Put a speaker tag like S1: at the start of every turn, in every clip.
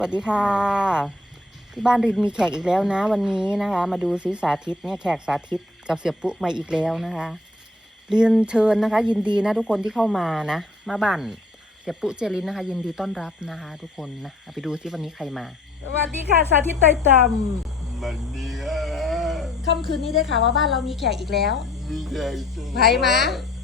S1: วัสดีค่ะที่บ้านรินมีแขกอีกแล้วนะวันนี้นะคะ มาดูซิสาธิตเนี่ยแขกสาธิตกับเสียปุ๊มาอีกแล้วนะคะเรียนเชิญนะคะ ยินดีนะทุกคนที่เข้ามานะมาบ้านเสียปุ๊เจรินนะคะ ยินดีต้อนรับนะคะ ทุกคนนะไปดูซิวันนี้ใครมาสวัสดีค่ะสาธิตไตต
S2: ำมันดีอ่ะ
S1: ค่ำคืนนี้ได้ค่ะว่าบ้านเรามีแขกอีกแล้ว
S2: มีแขก
S1: ไผมา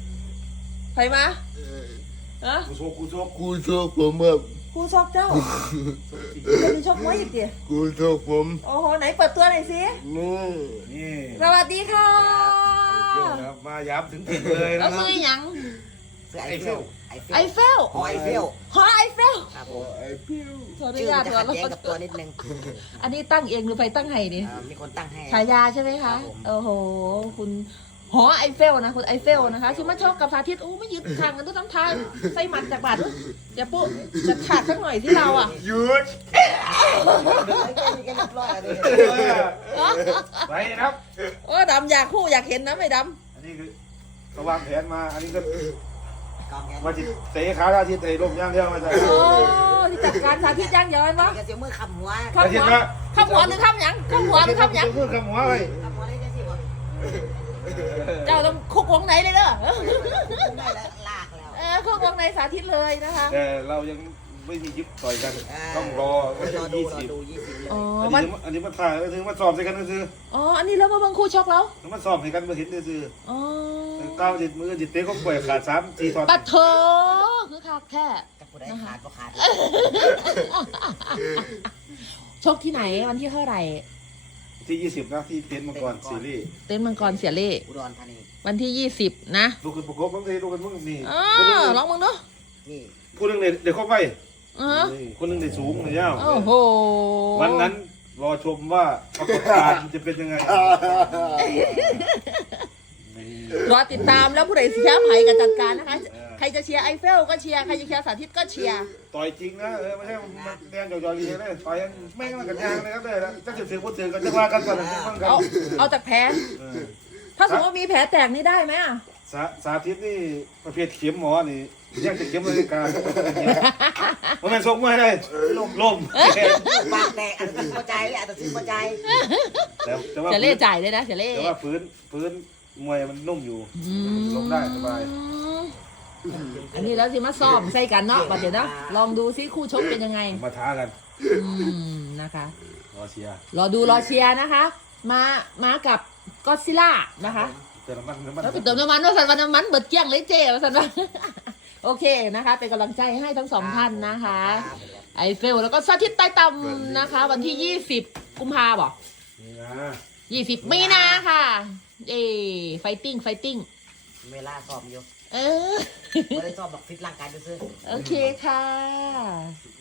S2: กูชอบผมแบบ
S1: ครูชอบเจ้าจะมีชอบมวยอีกดิ
S2: กูชอบผม
S1: โอ้โหไหนเปิดตัวหน่อยสิ
S2: นี่
S1: สวัสดีค่ะ
S2: มาย้ำถึงถิ่นเลยนะครั
S1: บมือหยัง
S2: ไอเฟล
S1: ไอเฟล
S3: หอไอเฟล
S1: ครับ
S3: ผม
S2: ไอเฟล
S1: ขออนุญาต
S3: ชื่อมันจะขัดแย้งกับตัวนิดนึง
S1: อันนี้ตั้งเองหรือไปตั้งให้นี่
S3: มีคนตั้งให้
S1: ฉายาใช่ไหมคะโอ้โหคุณหอไอเฟลนะคุณไอเฟลนะคะที่มาชอบกับสาธิตโอ้ไม่ยืดทางกันทุกทั้งทางใส่หมัดจากบาดด้วยจะปุ๊จะขาดสักหน่อยที่เราอ่ะ
S2: หยุดไปครับ
S1: โอ้ดำอยากคู่อยากเห็นนะไม่ด
S2: ำอันนี้คือระวางแผนมาอันนี้ก็มาจิตเตะขาอาทิตย์เตะลมย่างเดียวมาใส่
S1: โอ้ที่จัดการสาธิตย่างเดียวมั้ง
S3: กระเสียมือคำหัว
S1: คำหัวหรือคำหยังคำหัวหรือคำหยัง
S2: คำหัวไป
S3: คำหัวเลยจะสิบ่
S1: เจ้าต้องคุกวงไหนเลยเด้อ
S3: ได้แล้วลากแล้ว
S1: คุกวงไหนสาธิตเลยนะคะ
S2: แต่เรายังไม่มียิบต่อยกันต้องรอวันที่20
S1: อ๋อ
S2: อันนี้มาถ่ายถึงมาสอบใส่กันคือ
S1: อ๋ออันนี้แล้วมาบังคู่ช็อกแล้ว
S2: มาสอบให้กันมาเห็นคือ
S1: อ๋อ
S2: ก้าวจิตมือจิตเตะเขาป่วยขาด3-4 ตอน
S1: ปัดเถอคือขาดแค่
S3: ขาดก็ขาด
S1: ชกที่ไหนวันที่เท่าไหร่
S2: ที่20นะที่เต็นท์มังกรซีรีส์
S1: เต็นท์มังกรเสียเล่
S3: อุดรธานี
S1: วันที่20นะ
S2: ลูกกันประกบบ้างสิลูกกันมึงนี่
S1: ร้องมึงเนาะ
S3: นี่
S2: คนหนึ่งเด็กเข้าไปคนหนึ่งเด็กสูงเลยเจ้า
S1: โอ้โห
S2: วันนั้นรอชมว่าประสบการณ์จะเป็นยังไง
S1: รอติดตามแล้วผู้ใดเชียร์ไผ่กับจัดการนะคะใครจะเชียร์ไอเฟลก็เชียร์ใครจะเชียร์สาธิตก็เชียร์
S2: ต่อยจริงนะไม่ใช่แดงจอยๆเลยต่อยแม่งกันยางเลยครับเลยแล้วจะเสียพูดถึงกันจะว่ากันก่อน
S1: เอาจากแผลถ้าสมมติว่ามีแผลแตกนี่ได้ไหมอ่ะ
S2: สาธิตนี่ประเภทเข็มหมอนี่ยังจะเข็มเลยการมันเป็นทรงไม่ได้ลม
S3: ปากแตกอาจจะพอใจอาจจะพอใจ
S2: แต่ว่า
S1: จะเล่จ่ายเลยนะจะเล่
S2: แต่ว่าพื้นมวยมันนุ่มอยู่ลงได้สบาย
S1: อันนี้แล้วสิมาซ้อมใส่กันเนาะบัดเดี๋ยวนะลองดูซิคู่ชกเป็นยังไง
S2: มาท้ากัน
S1: นะคะ
S2: รอเชียร์
S1: รอดูรอเชียร์นะคะมากับก็ซิล่านะคะ
S2: เติมน้ำมัน
S1: แล้วไปเติมน้ำมันว่าสันวันน้ำมันเบิดเกี้ยงเลยเจ๊ว่าสันว่าโอเคนะคะเป็นกำลังใจให้ทั้งสองท่านนะคะไอเฟลแล้วก็สาธิตใต้ตำนะคะวันที่20 กุมภาพันธ์20 มีนาค่ะไฟติ้ง
S3: เวลาสอบอยู่
S1: ไม่
S3: ได้สอบแบบฟิตร่างกายไปซื้อ
S1: โอเคค่ะ